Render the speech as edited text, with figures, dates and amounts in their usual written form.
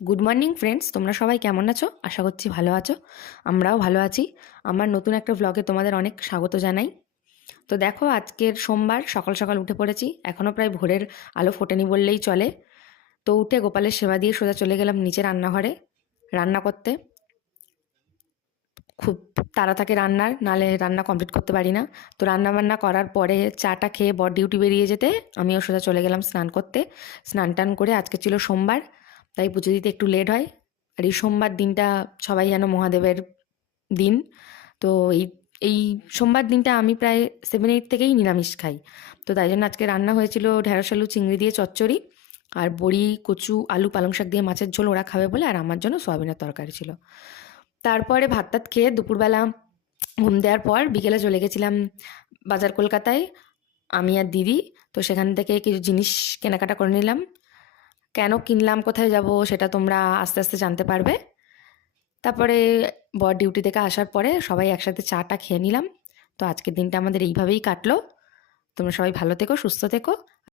Good morning friends, তোমরা সবাই কেমন আছো? আশা করছি ভালো আছো। আমরাও ভালো আছি। আমার নতুন একটা ভ্লগে তোমাদের অনেক স্বাগত জানাই। তো দেখো, আজকের সোমবার সকাল সকাল উঠে পড়েছি। এখনও প্রায় ভোরের আলো ফোটেনি বললেই চলে। তো উঠে গোপালের সেবা দিয়ে সোজা চলে গেলাম নিচে রান্নাঘরে রান্না করতে। খুব তাড়া থাকে রান্নার, নালে রান্না কমপ্লিট করতে পারি না। তো রান্না বান্না করার পরে চাটা খেয়ে বর ডিউটি বেরিয়ে যেতে আমিও সোজা চলে গেলাম স্নান করতে। স্নান টান করে, আজকে ছিল সোমবার, তাই পুজো দিতে একটু লেট হয়। আর এই সোমবার দিনটা সবাই যেন মহাদেবের দিন। তো এই এই সোমবার দিনটা আমি প্রায় 7-8 থেকেই নিরামিষ খাই। তো তাই জন্য আজকে রান্না হয়েছিল ঢেঁড়স আলু চিংড়ি দিয়ে চচ্চড়ি, আর বড়ি কচু আলু পালং শাক দিয়ে মাছের ঝোল ওরা খাবে বলে, আর আমার জন্য সয়াবিনের তরকারি ছিল। তারপরে ভাত টাত খেয়ে দুপুরবেলা ঘুম দেওয়ার পর বিকেলে চলে গেছিলাম বাজার কলকাতায়, আমি আর দিদি। তো সেখান থেকে কিছু জিনিস কেনাকাটা করে নিলাম। কেন কিনলাম, কোথায় যাব, সেটা তোমরা আস্তে আস্তে জানতে পারবে। তারপরে বর ডিউটি থেকে আসার পরে সবাই একসাথে চাটা খেয়ে নিলাম। তো আজকের দিনটা আমাদের এইভাবেই কাটলো। তোমরা সবাই ভালো থেকো, সুস্থ থেকো,